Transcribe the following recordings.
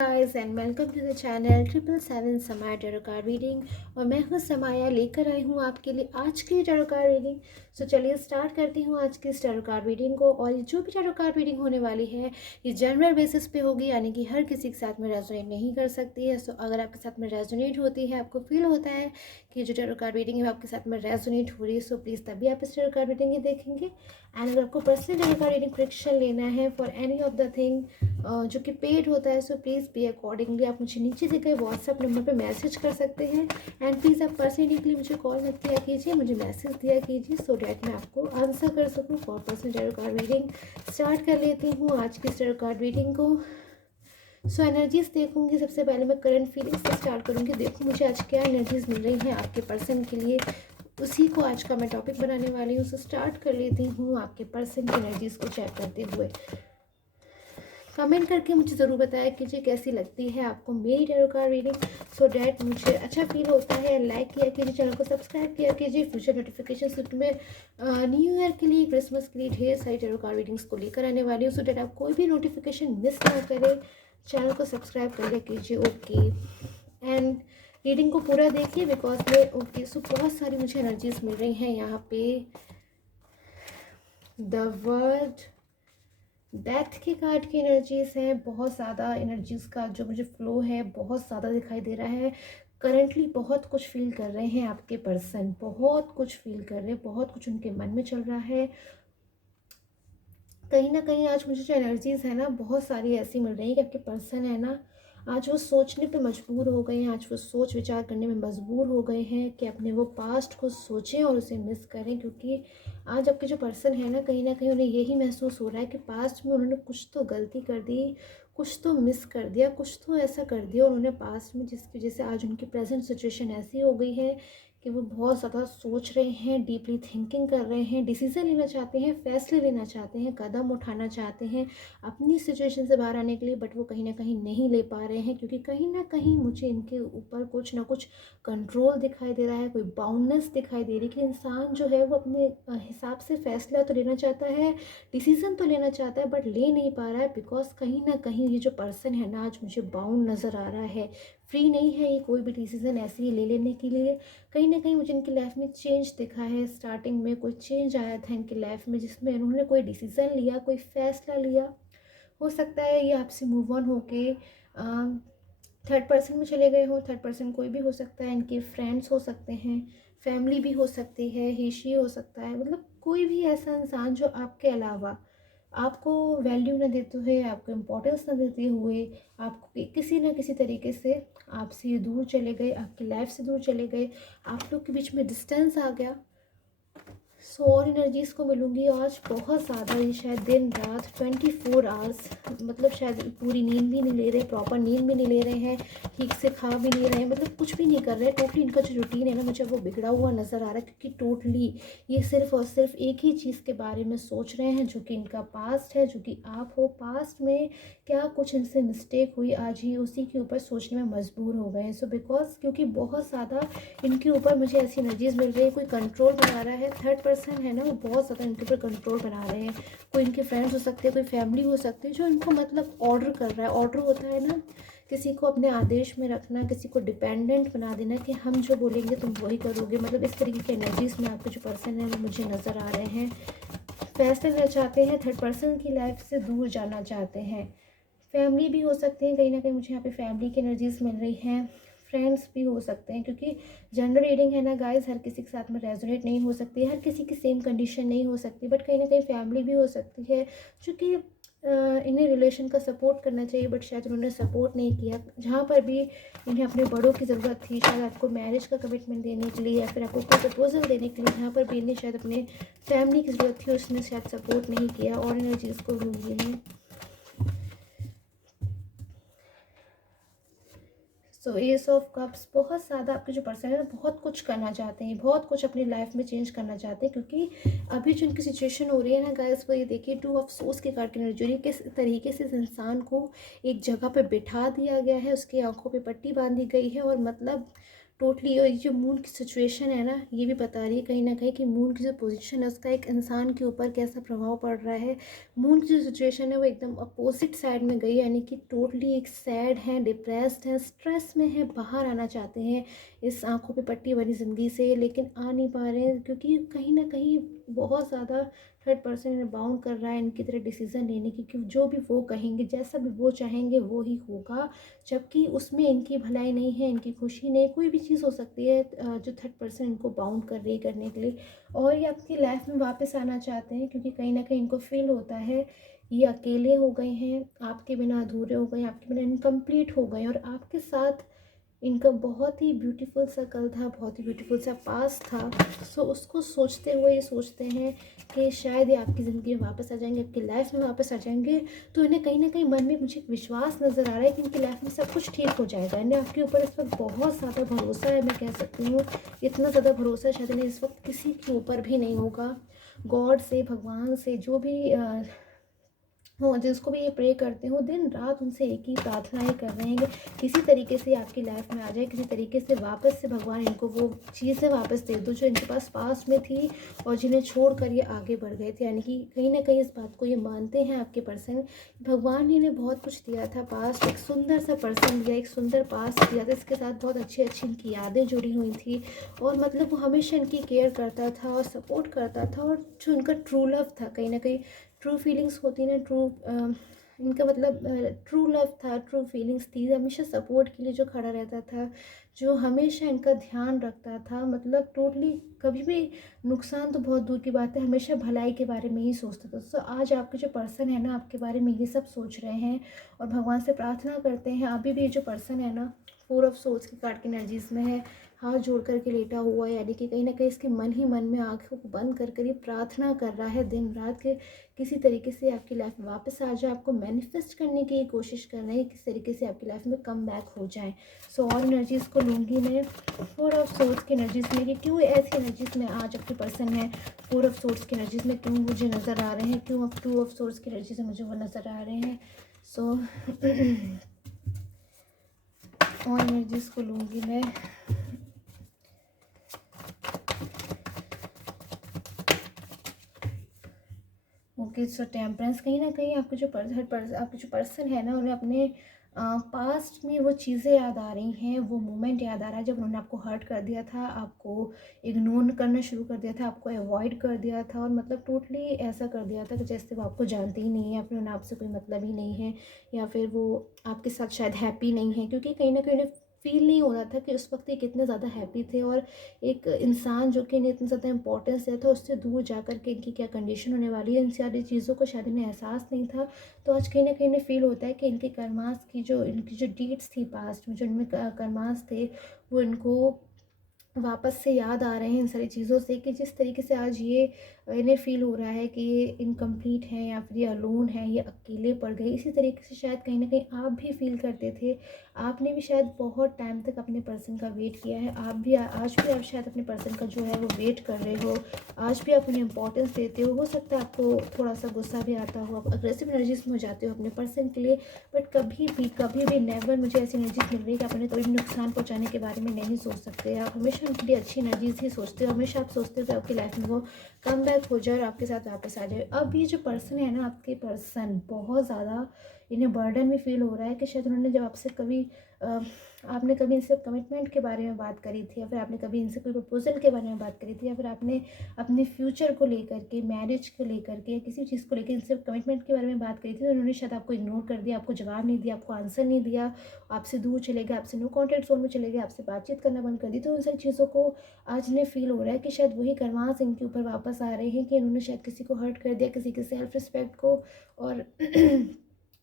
Guys and welcome to the channel 777 Samaya tarot card reading. और मैं हूँ समाया, लेकर आई हूँ आपके लिए आज की टैरो कार्ड रीडिंग। सो चलिए स्टार्ट करती हूँ आज की इस टैरो कार्ड रीडिंग को। और ये जो भी टैरो कार्ड रीडिंग होने वाली है ये जनरल बेसिस पे होगी, यानी कि हर किसी के साथ में रेजोनेट नहीं कर सकती है। सो अगर आपके साथ में रेजोनेट होती है, आपको फील होता है कि जो टैरो कार्ड रीडिंग है आपके साथ में रेजोनेट हो रही है, सो प्लीज़ तभी आप इस टैरो कार्ड रीडिंग ही देखेंगे। एंड अगर आपको personal tarot card reading prediction लेना है for any of the thing जो कि पेड होता है, सो प्लीज़ पे अकॉर्डिंगली आप मुझे नीचे दिए गए व्हाट्सअप नंबर पे मैसेज कर सकते हैं। एंड प्लीज़ आप पर्सनली के लिए मुझे कॉल मत किया कीजिए, मुझे मैसेज दिया कीजिए सो डैट मैं आपको आंसर कर सकूँ for personal tarot card reading. Start कर लेती हूँ आज की टैरो कार्ड रीडिंग को। सो एनर्जीज देखूंगी। सबसे पहले मैं करंट फीलिंग्स से स्टार्ट करूँगी। देखो मुझे आज क्या एनर्जीज मिल रही हैं आपके पर्सन के लिए, उसी को आज का मैं टॉपिक बनाने वाली हूँ। सो स्टार्ट कर लेती हूँ आपके पर्सन की एनर्जीज को चेक करते हुए। कमेंट करके मुझे ज़रूर बताया कीजिए कैसी लगती है आपको मेरी tarot card reading, so that मुझे अच्छा फील होता है। लाइक किया कीजिए, चैनल को सब्सक्राइब किया कीजिए। फ्यूचर नोटिफिकेशन स्विफ्ट में न्यू ईयर के लिए, क्रिसमस के लिए ढेर सारी टैरो कार्ड रीडिंग्स को लेकर आने वाली हूँ, सो डैट आप कोई भी नोटिफिकेशन मिस ना करें। चैनल को सब्सक्राइब कर लिया कीजिए। ओके, एंड रीडिंग को पूरा देखिए बिकॉज मैं ओके सो बहुत सारी मुझे एनर्जीज मिल रही हैं यहाँ पे। द वर्ड डेथ के कार्ड की एनर्जीज हैं, बहुत ज़्यादा एनर्जीज का जो मुझे फ्लो है बहुत ज़्यादा दिखाई दे रहा है। करंटली बहुत कुछ फील कर रहे हैं आपके पर्सन, बहुत कुछ फील कर रहे हैं, बहुत कुछ उनके मन में चल रहा है। कहीं ना कहीं आज मुझे जो एनर्जीज है ना बहुत सारी ऐसी मिल रही है कि आपके पर्सन है ना आज वो सोचने पे मजबूर हो गए हैं, आज वो सोच विचार करने में मजबूर हो गए हैं कि अपने वो पास्ट को सोचें और उसे मिस करें। क्योंकि आज आपके जो पर्सन है ना कहीं उन्हें यही महसूस हो रहा है कि पास्ट में उन्होंने कुछ तो गलती कर दी, कुछ तो मिस कर दिया, कुछ तो ऐसा कर दिया उन्होंने पास्ट में जिसकी वजह से आज उनकी प्रेजेंट सिचुएशन ऐसी हो गई है कि वो बहुत ज़्यादा सोच रहे हैं, डीपली थिंकिंग कर रहे हैं, डिसीज़न लेना चाहते हैं, फैसले लेना चाहते हैं, कदम उठाना चाहते हैं अपनी सिचुएशन से बाहर आने के लिए, बट वो कहीं ना कहीं नहीं ले पा रहे हैं। क्योंकि कहीं ना कहीं मुझे इनके ऊपर कुछ ना कुछ कंट्रोल दिखाई दे रहा है, कोई बाउंडनेस दिखाई दे रही है कि इंसान जो है वो अपने हिसाब से फैसला तो लेना चाहता है, डिसीज़न तो लेना चाहता है, बट ले नहीं पा रहा है बिकॉज कहीं ना कहीं ये जो पर्सन है ना आज मुझे बाउंड नज़र आ रहा है, फ्री नहीं है ये कोई भी डिसीज़न ऐसे ही ले लेने के लिए। कहीं ना कहीं मुझे इनकी लाइफ में चेंज दिखा है, स्टार्टिंग में कोई चेंज आया था इनकी लाइफ में जिसमें इन्होंने कोई डिसीज़न लिया, कोई फैसला लिया। हो सकता है ये आपसे मूव ऑन होके थर्ड पर्सन में चले गए हो। थर्ड पर्सन कोई भी हो सकता है, इनके फ्रेंड्स हो सकते हैं, फैमिली भी हो सकती है, ही शी हो सकता है, मतलब कोई भी ऐसा इंसान जो आपके अलावा आपको वैल्यू ना देते हुए, आपको इम्पोर्टेंस ना देते हुए, आपको किसी ना किसी तरीके से आपसे दूर चले गए, आपकी लाइफ से दूर चले गए, आप लोग के बीच में डिस्टेंस आ गया। सो और एनर्जीज़ को मिलूँगी आज बहुत ज़्यादा। ये शायद दिन रात 24 आवर्स, मतलब शायद पूरी नींद भी नहीं ले रहे, प्रॉपर नींद भी नहीं ले रहे हैं, ठीक से खा भी नहीं रहे हैं, मतलब कुछ भी नहीं कर रहे हैं। टोटली इनका जो रूटीन है ना मुझे वो बिगड़ा हुआ नज़र आ रहा है। क्योंकि टोटली ये सिर्फ और सिर्फ एक ही चीज़ के बारे में सोच रहे हैं जो कि इनका पास्ट है, जो कि आप हो। पास्ट में क्या कुछ इनसे मिस्टेक हुई, आज ही उसी के ऊपर सोचने में मजबूर हो गए हैं। सो बिकॉज क्योंकि बहुत ज़्यादा इनके ऊपर मुझे ऐसी एनर्जीज मिल रही है, कोई कंट्रोल बना रहा है। थर्ड पर्सन है ना वो बहुत ज़्यादा इनके ऊपर कंट्रोल बना रहे हैं। कोई इनके फ्रेंड्स हो सकते हैं, कोई फैमिली हो सकती है जो इनको मतलब ऑर्डर कर रहा है। ऑर्डर होता है ना किसी को अपने आदेश में रखना, किसी को डिपेंडेंट बना देना कि हम जो बोलेंगे तुम वही करोगे। मतलब इस तरीके की एनर्जीज में आपके जो पर्सन है वो मुझे नज़र आ रहे हैं। फैसले लेना चाहते हैं, थर्ड पर्सन की लाइफ से दूर जाना चाहते हैं। फैमिली भी हो सकते हैं, कहीं ना कहीं मुझे यहाँ पे फैमिली की एनर्जीज मिल रही हैं। फ्रेंड्स भी हो सकते हैं क्योंकि जनरल रीडिंग है ना गाइस, हर किसी के साथ में रेजोनेट नहीं हो सकती, हर किसी की सेम कंडीशन नहीं हो सकती, बट कहीं ना कहीं फैमिली भी हो सकती है जो कि इन्हें रिलेशन का सपोर्ट करना चाहिए, बट शायद उन्होंने सपोर्ट नहीं किया। जहाँ पर भी इन्हें अपने बड़ों की ज़रूरत थी, शायद आपको मैरिज का कमिटमेंट देने के लिए या फिर आपको कोई प्रपोजल देने के लिए, जहाँ पर भी इन्हें शायद अपने फैमिली की ज़रूरत थी, उसने शायद सपोर्ट नहीं किया। और एनर्जीज़ को ढूंढिए है। सो एस ऑफ कप्स, बहुत ज़्यादा आपके जो पर्सन है बहुत कुछ करना चाहते हैं, बहुत कुछ अपनी लाइफ में चेंज करना चाहते हैं। क्योंकि अभी जो इनकी सिचुएशन हो रही है ना गाइस, वो ये देखिए 2 ऑफ सोर्स के कार्ड की एनर्जी, किस तरीके से इस इंसान को एक जगह पे बिठा दिया गया है, उसकी आंखों पे पट्टी बांधी गई है और मतलब टोटली। और ये जो मून की सिचुएशन है ना, ये भी बता रही है कहीं ना कहीं कि मून की जो पोजीशन है उसका एक इंसान के ऊपर कैसा प्रभाव पड़ रहा है। मून की जो सिचुएशन है वो एकदम अपोजिट साइड में गई, यानी कि टोटली एक सैड है, डिप्रेस्ड है, स्ट्रेस में है, बाहर आना चाहते हैं इस आंखों पे पट्टी वाली ज़िंदगी से, लेकिन आ नहीं पा रहे हैं क्योंकि कहीं ना कहीं बहुत ज़्यादा थर्ड पर्सन इन्हें बाउंड कर रहा है इनकी तरह डिसीज़न लेने की, कि जो भी वो कहेंगे, जैसा भी वो चाहेंगे वो ही होगा, जबकि उसमें इनकी भलाई नहीं है, इनकी खुशी नहीं, कोई भी चीज़ हो सकती है जो थर्ड पर्सन इनको बाउंड कर रही है करने के लिए। और ये आपकी लाइफ में वापस आना चाहते हैं क्योंकि कहीं ना कहीं इनको फील होता है ये अकेले हो गए हैं, आपके बिना अधूरे हो गए, आपके बिना इनकम्प्लीट हो गए, और आपके साथ इनका बहुत ही ब्यूटीफुल सा कल था, बहुत ही ब्यूटीफुल सा पास था। सो उसको सोचते हुए ये सोचते हैं कि शायद ये आपकी ज़िंदगी में वापस आ जाएंगे, आपकी लाइफ में वापस आ जाएंगे। तो इन्हें कहीं ना कहीं मन में मुझे एक विश्वास नज़र आ रहा है कि इनकी लाइफ में सब कुछ ठीक हो जाएगा। इन्हें आपके ऊपर इस वक्त बहुत ज़्यादा भरोसा है, मैं कह सकती हूँ इतना ज़्यादा भरोसा शायद इन्हें इस वक्त किसी के ऊपर भी नहीं होगा। गॉड से, भगवान से, जो भी हो, जिसको भी ये प्रे करते हो, दिन रात उनसे एक ही प्रार्थना ही कर रहे हैं कि किसी तरीके से आपकी लाइफ में आ जाए, किसी तरीके से वापस से भगवान इनको वो चीज़ें वापस दे दो जो इनके पास में थी और जिन्हें छोड़कर ये आगे बढ़ गए थे। यानी कि कहीं ना कहीं इस बात को ये मानते हैं आपके पर्सन, भगवान ने इन्हें बहुत कुछ दिया था पास्ट, एक सुंदर सा पर्सन दिया, एक सुंदर पास्ट दिया था, इसके साथ बहुत अच्छी अच्छी इनकी यादें जुड़ी हुई थी, और मतलब वो हमेशा इनकी केयर करता था और सपोर्ट करता था, और जो इनका ट्रू लव था, कहीं ना कहीं ट्रू फीलिंग्स होती ना, इनका मतलब ट्रू लव था, ट्रू फीलिंग्स थी, हमेशा सपोर्ट के लिए जो खड़ा रहता था, जो हमेशा इनका ध्यान रखता था, मतलब टोटली कभी भी नुकसान तो बहुत दूर की बात है, हमेशा भलाई के बारे में ही सोचता था। सो आज आपके जो पर्सन है ना आपके बारे में ये सब सोच रहे हैं और भगवान से प्रार्थना करते हैं। अभी भी ये जो पर्सन है ना 4 ऑफ सोल्स की कार्ड की एनर्जीज में है, हाथ जोड़ करके लेटा हुआ है, यानी कि कहीं ना कहीं इसके मन ही मन में आंखों को बंद कर कर ये प्रार्थना कर रहा है दिन रात के किसी तरीके से आपकी लाइफ में वापस आ जाए, आपको मैनिफेस्ट करने की कोशिश कर रहे हैं किस तरीके से आपकी लाइफ में कम बैक हो जाए। सो और एनर्जीज़ को लूँगी मैं 4 ऑफ सोर्स की एनर्जीज़ में कि क्यों ऐसी एनर्जीज़ में आज आपके पर्सन है, 4 ऑफ सोर्स की एनर्जीज़ में क्यों मुझे नज़र आ रहे हैं, क्यों अब 2 ऑफ सोर्स की एनर्जीज़ में मुझे वो नज़र आ रहे हैं। सो और एनर्जीज़ को लूँगी मैं ओके। सो टेम्परेंस, कहीं ना कहीं आपके जो आपके जो पर्सन है ना उन्हें अपने पास्ट में वो चीज़ें याद आ रही हैं, वो मोमेंट याद आ रहा है जब उन्होंने आपको हर्ट कर दिया था, आपको इग्नोर करना शुरू कर दिया था, आपको अवॉइड कर दिया था, और मतलब टोटली ऐसा कर दिया था कि जैसे वो आपको जानते ही नहीं है, फिर उन्हें आपसे कोई मतलब ही नहीं है, या फिर वो आपके साथ शायद हैप्पी नहीं है, क्योंकि कहीं ना कहीं उन्हें फील नहीं हो रहा था कि उस वक्त ये कितने ज़्यादा हैप्पी थे, और एक इंसान जो कि इन्हें इतना ज़्यादा इंपॉर्टेंस दिया था उससे दूर जा कर के इनकी क्या कंडीशन होने वाली है, इन सारी चीज़ों को शायद इन्हें एहसास नहीं था। तो आज कहीं ना कहीं इन्हें फील होता है कि इनके कर्मास की जो इनकी जो डीड्स थी पास्ट में, जो इनमें कर्मास थे, वो इनको वापस से याद आ रहे हैं इन सारी चीज़ों से, कि जिस तरीके से आज ये इन्हें फील हो रहा है कि ये इनकम्प्लीट है या फिर ये अलोन है, ये अकेले पड़ गए, इसी तरीके से शायद कहीं ना कहीं आप भी फील करते थे। आपने भी शायद बहुत टाइम तक अपने पर्सन का वेट किया है, आप भी आज भी आप शायद अपने पर्सन का जो है वो वेट कर रहे हो, आज भी आप उन्हें इंपॉर्टेंस देते हो सकता है आपको थोड़ा सा गुस्सा भी आता हो, आप अग्रेसिव एनर्जीज में हो जाते हो अपने पर्सन के लिए, बट कभी भी नेवर मुझे ऐसी एनर्जीज मिल रही है कि आप उन्हें कभी भी नुकसान पहुँचाने के बारे में नहीं सोच सकते। आप हमेशा उनके लिए अच्छी एनर्जीज ही सोचते हो, हमेशा आप सोचते हो कि आपकी लाइफ में वो कम बैक हो जाए और आपके साथ वापस आ जाए। अब ये जो पर्सन है ना आपके पर्सन बहुत ज़्यादा इन्हें बर्डन भी फील हो रहा है कि शायद उन्होंने जब आपसे कभी आपने कभी इनसे कमिटमेंट के बारे में बात करी थी, या फिर आपने कभी इनसे कोई प्रपोजल के बारे में बात करी थी, या फिर आपने अपने फ्यूचर को लेकर के, मैरिज को लेकर के, किसी चीज़ को लेकर इनसे कमिटमेंट के बारे में बात करी थी, तो उन्होंने शायद आपको इग्नोर कर दिया, आपको जवाब नहीं दिया, आपको आंसर नहीं दिया, आपसे दूर चले गए, आपसे नो कॉन्टैक्ट जोन में चले गए, आपसे बातचीत करना बंद कर दी। तो उन सारी चीज़ों को आज इन्हें फील हो रहा है कि शायद वही कर्मास इनके ऊपर वापस आ रहे हैं कि इन्होंने शायद किसी को हर्ट कर दिया, किसी के सेल्फ रिस्पेक्ट को, और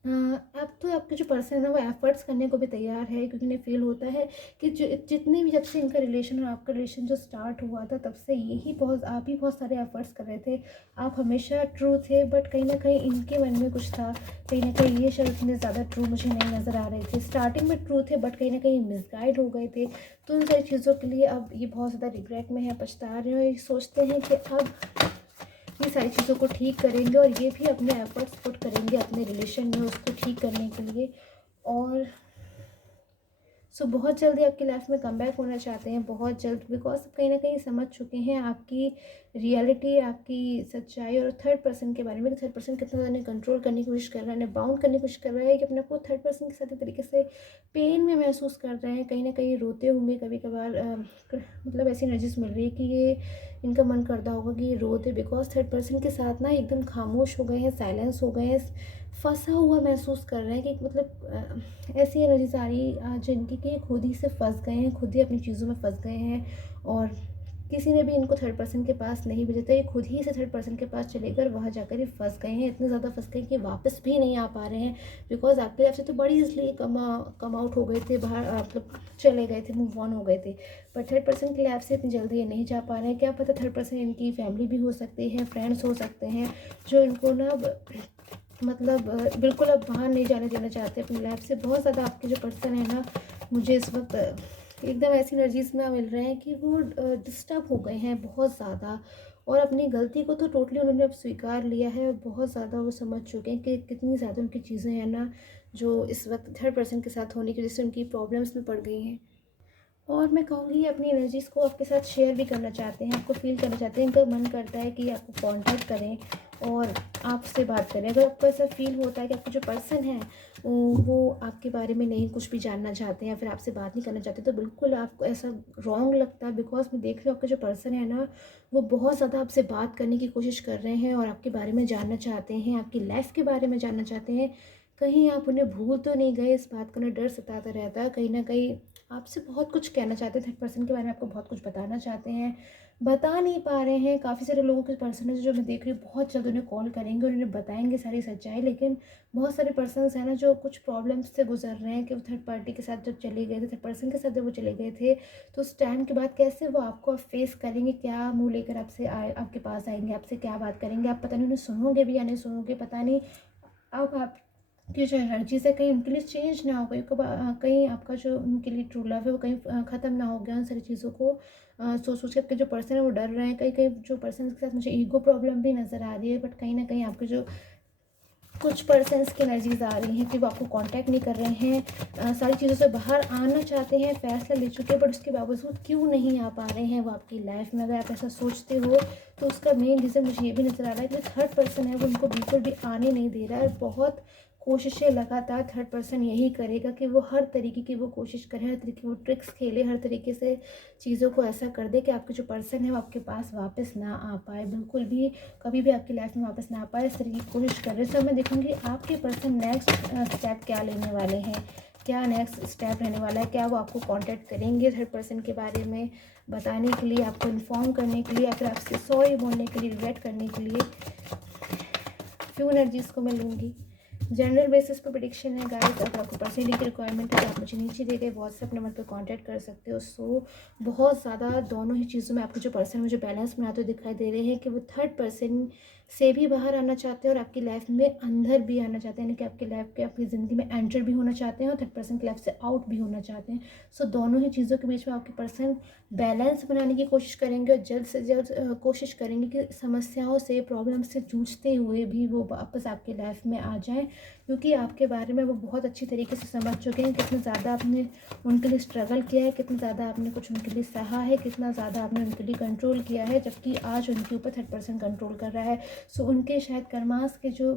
अब तो आपके जो पर्सन है वो एफर्ट्स करने को भी तैयार है, क्योंकि इन्हें फील होता है कि जितने भी जब से इनका रिलेशन और आपका रिलेशन जो स्टार्ट हुआ था तब से यही बहुत आप ही बहुत सारे एफर्ट्स कर रहे थे, आप हमेशा ट्रू थे, बट कहीं ना कहीं इनके मन में कुछ था, कहीं ना कहीं ये शायद इतने ज़्यादा ट्रू मुझे नहीं नज़र आ रहे थे, स्टार्टिंग में ट्रू थे बट कहीं ना कहीं मिसगाइड हो गए थे। तो उन सारी चीज़ों के लिए अब ये बहुत ज़्यादा रिग्रेट में है, पछता रहे हैं, और ये सोचते हैं कि अब ये सारी चीज़ों को ठीक करेंगे, और ये भी अपने एफर्ट्स पुट करेंगे अपने रिलेशन में उसको ठीक करने के लिए। और सो बहुत जल्दी आपकी लाइफ में कमबैक होना चाहते हैं, बहुत जल्द, बिकॉज कहीं ना कहीं समझ चुके हैं आपकी रियलिटी, आपकी सच्चाई और थर्ड पर्सन के बारे में कि थर्ड पर्सन कितना ज़्यादा कंट्रोल करने की कोशिश कर रहा है, बाउंड करने की कोशिश कर रहा है, कि अपने आप को थर्ड पर्सन के साथ एक तरीके से पेन में महसूस कर रहे हैं, कहीं ना कहीं रोते होंगे कभी कभार, मतलब ऐसी एनर्जीज मिल रही है कि ये इनका मन करता होगा कि ये रो दे, बिकॉज थर्ड पर्सन के साथ ना एकदम खामोश हो गए हैं, साइलेंस हो गए हैं, फंसा हुआ महसूस कर रहे हैं, कि मतलब ऐसी एनर्जीज आ रही जिनकी कि खुद ही से फंस गए हैं, खुद ही अपनी चीज़ों में फंस गए हैं, और किसी ने भी इनको थर्ड पर्सन के पास नहीं भेजा था, ये खुद ही से थर्ड पर्सन के पास चले गए, वहाँ जाकर ही फंस गए हैं, इतने ज़्यादा फंस गए कि वापस भी नहीं आ पा रहे हैं, बिकॉज आपकी लाइफ से तो बड़ी इसलिए कम आउट हो गए थे बाहर, मतलब चले गए थे, मूव ऑन हो गए थे, पर थर्ड पर्सन की लाइफ से इतनी जल्दी ये नहीं जा पा रहे हैं। क्या पता थर्ड पर्सन इनकी फैमिली भी हो सकती है, फ्रेंड्स हो सकते हैं, जो इनको ना मतलब बिल्कुल अब बाहर नहीं जाने देना चाहते अपनी लाइफ से। बहुत ज़्यादा आपके जो पर्सन है ना, मुझे इस वक्त एकदम ऐसी एनर्जीज में मिल रहे हैं कि वो डिस्टर्ब हो गए हैं बहुत ज़्यादा, और अपनी गलती को तो टोटली उन्होंने अब स्वीकार लिया है, और बहुत ज़्यादा वो समझ चुके हैं कि कितनी ज़्यादा उनकी चीज़ें हैं ना, जो इस वक्त थर्ड पर्सन के साथ होने की वजह से उनकी प्रॉब्लम्स में पड़ गई हैं। और मैं कहूँगी अपनी एनर्जीज़ को आपके साथ शेयर भी करना चाहते हैं, आपको फ़ील करना चाहते हैं, इनका मन करता है कि आपको कांटेक्ट करें और आपसे बात करें। अगर आपको ऐसा फ़ील होता है कि आपके जो पर्सन है वो आपके बारे में नहीं कुछ भी जानना चाहते हैं या फिर आपसे बात नहीं करना चाहते, तो बिल्कुल आपको ऐसा रॉन्ग लगता है, बिकॉज मैं देख रही हूँ आपके जो पर्सन है ना, वो बहुत ज़्यादा आपसे बात करने की कोशिश कर रहे हैं और आपके बारे में जानना चाहते हैं, आपकी लाइफ के बारे में जानना चाहते हैं। कहीं आप उन्हें भूल तो नहीं गए, इस बात का उन्हें डर सताता रहता है, कहीं ना कहीं आपसे बहुत कुछ कहना चाहते हैं, थर्ड पर्सन के बारे में आपको बहुत कुछ बताना चाहते हैं, बता नहीं पा रहे हैं। काफ़ी सारे लोगों के पर्सन है जो मैं देख रही हूँ बहुत जल्द उन्हें कॉल करेंगे और उन्हें बताएंगे सारी सच्चाई, लेकिन बहुत सारे पर्सन्स हैं ना जो कुछ प्रॉब्लम्स से गुजर रहे हैं, कि वो थर्ड पार्टी के साथ जब चले गए थे, थर्ड पर्सन के साथ जब वो चले गए थे, तो उस टाइम के बाद कैसे वो आपको फेस करेंगे, क्या मुँह लेकर आपसे आपके पास आएंगे, आपसे क्या बात करेंगे, आप पता नहीं उन्हें सुनोगे भी या नहीं सुनोगे, पता नहीं। अब आप कि जो एनर्जीज है कहीं उनके लिए चेंज ना हो गई, कहीं आपका जो उनके लिए ट्रू लव है वो कहीं ख़त्म ना हो गया, उन सारी चीज़ों को सोच सोच के आपके जो पर्सन है वो डर रहे हैं। कहीं कहीं जो पर्सन के साथ मुझे ईगो प्रॉब्लम भी नज़र आ रही है, बट कहीं ना कहीं आपके जो कुछ पर्सन्स की एनर्जीज आ रही हैं कि वो आपको कांटेक्ट नहीं कर रहे हैं, सारी चीज़ों से बाहर आना चाहते हैं, फैसला ले चुके हैं, बट उसके बावजूद क्यों नहीं आ पा रहे हैं वो आपकी लाइफ में। अगर आप ऐसा सोचते हो तो उसका मेन रीज़न मुझे ये भी नज़र आ रहा है कि थर्ड पर्सन है वो उनको बिल्कुल भी आने नहीं दे रहा है। बहुत कोशिशें लगातार थर्ड पर्सन यही करेगा कि वो हर तरीके की वो कोशिश करे, हर तरीके की वो ट्रिक्स खेले, हर तरीके से चीज़ों को ऐसा कर दे कि आपके जो पर्सन है वो आपके पास वापस ना आ पाए, बिल्कुल भी कभी भी आपकी लाइफ में वापस ना आ पाए, इस तरीके की कोशिश कर रहे हैं। तो मैं देखूँगी आपके पर्सन नेक्स्ट स्टेप क्या लेने वाले हैं, क्या नेक्स्ट स्टेप रहने वाला है, क्या वो आपको कांटेक्ट करेंगे थर्ड पर्सन के बारे में बताने के लिए, आपको इन्फॉर्म करने के लिए, या फिर आपसे सॉरी बोलने के लिए, रिग्रेट करने के लिए। फ्यू एनर्जीज़ को मैं लूँगी। जनरल बेसिस पर प्रेडिक्शन है गाइस। अगर आपको पर्सनली की रिक्वायरमेंट है तो आप मुझे नीचे दिए गए व्हाट्सएप नंबर पर कांटेक्ट कर सकते हो। सो बहुत ज़्यादा दोनों ही चीज़ों में आपके जो पर्सन मुझे बैलेंस बनाते हुए दिखाई दे रहे हैं कि वो थर्ड पर्सन से भी बाहर आना चाहते हैं और आपकी लाइफ में अंदर भी आना चाहते हैं, यानी कि आपकी लाइफ के आपकी ज़िंदगी में एंटर भी होना चाहते हैं और थर्ड पर्सन की लाइफ से आउट भी होना चाहते हैं। सो दोनों ही चीज़ों के बीच में आपके पर्सन बैलेंस बनाने की कोशिश करेंगे और जल्द से जल्द कोशिश करेंगे कि समस्याओं से, प्रॉब्लम से जूझते हुए भी वो वापस आपकी लाइफ में आ जाएं, क्योंकि आपके बारे में वो बहुत अच्छी तरीके से समझ चुके हैं कितना ज़्यादा आपने उनके लिए स्ट्रगल किया है, कितना ज़्यादा आपने कुछ उनके लिए सहा है, कितना ज़्यादा आपने उनके लिए कंट्रोल किया है, जबकि आज उनके ऊपर थर्ड पर्सन कंट्रोल कर रहा है। सो उनके शायद कर्मास के जो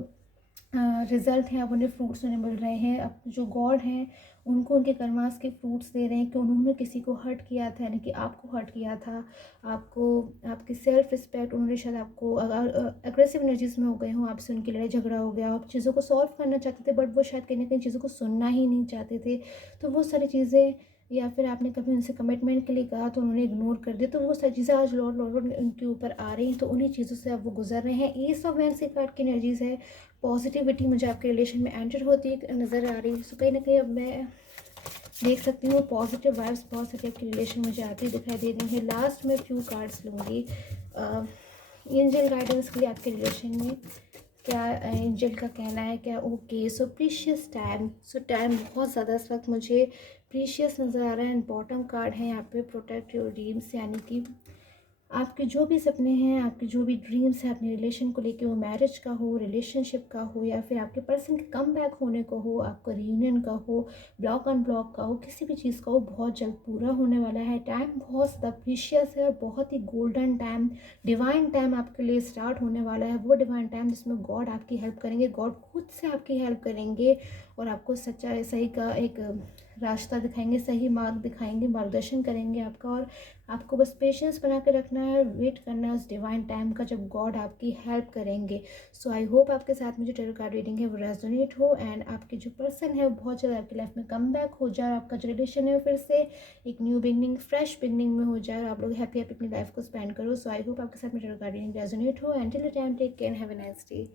रिज़ल्ट हैं अब उन्हें फ्रूट्स उन्हें मिल रहे हैं। अब जो गॉड हैं उनको उनके कर्मास के फ्रूट्स दे रहे हैं कि उन्होंने किसी को हर्ट किया था, यानी कि आपको हर्ट किया था, आपको आपकी सेल्फ रिस्पेक्ट, उन्होंने शायद आपको अग्रेसिव एनर्जीज में हो गए हों, आपसे उनकी लड़ाई झगड़ा हो गया, आप चीज़ों को सॉल्व करना चाहते थे बट वो शायद कहीं ना कहीं चीज़ों को सुनना ही नहीं चाहते थे। तो वो सारी चीज़ें, या फिर आपने कभी उनसे कमिटमेंट के लिए कहा तो उन्होंने इग्नोर कर दिया, तो वो सारी चीज़ें आज लौट लौट उनके ऊपर आ रही हैं, तो उन्हीं चीज़ों से अब वो गुजर रहे हैं। ये सब वैन से कार्ड की एनर्जीज है। पॉजिटिविटी मुझे आपके रिलेशन में एंटर होती नज़र आ रही है। सो कहीं ना कहीं अब मैं देख सकती हूँ पॉजिटिव वाइब्स बहुत सारी आपकी रिलेशन मुझे आती दिखाई दे रही है। लास्ट में फ्यू कार्ड्स लूँगी एंजल गाइडेंस के लिए आपके रिलेशन में, क्या एंजल का कहना है, क्या ओके। सो प्रीशियस टाइम, सो टाइम बहुत ज़्यादा इस वक्त मुझे प्रीशियस नज़र आ रहा है। एंड बॉटम कार्ड है यहाँ पे प्रोटेक्ट योर ड्रीम्स, यानी कि आपके जो भी सपने हैं, आपके जो भी ड्रीम्स हैं अपने रिलेशन को लेके, वो मैरिज का हो, रिलेशनशिप का हो, या फिर आपके पर्सन के कम बैक होने को हो, आपका रियूनियन का हो, ब्लॉक अनब्लॉक का हो, किसी भी चीज़ का हो, बहुत जल्द पूरा होने वाला है। टाइम बहुत ज़्यादा प्रीशियस है और बहुत ही गोल्डन टाइम, डिवाइन टाइम आपके लिए स्टार्ट होने वाला है। वो डिवाइन टाइम जिसमें गॉड आपकी हेल्प करेंगे, गॉड खुद से आपकी हेल्प करेंगे और आपको सच्चाई सही का एक रास्ता दिखाएंगे, सही मार्ग दिखाएंगे, मार्गदर्शन करेंगे आपका। और आपको बस पेशेंस बना के रखना है, वेट करना है उस डिवाइन टाइम का जब गॉड आपकी हेल्प करेंगे। सो आई होप आपके साथ में जो टैरो कार्ड रीडिंग है वो रेजोनेट हो एंड आपके जो पर्सन है वो बहुत जल्द आपकी लाइफ में कम बैक हो जाए, आपका जो रिलेशन है वो फिर से एक न्यू बिगनिंग, फ्रेश बिगनिंग में हो जाए और आप लोग हैप्पी हैप्पी अपनी लाइफ को स्पेंड करो। सो आई होप आपके साथ में टैरो कार्ड रीडिंग रेजोनेट हो। And till the time, take care, have a nice day.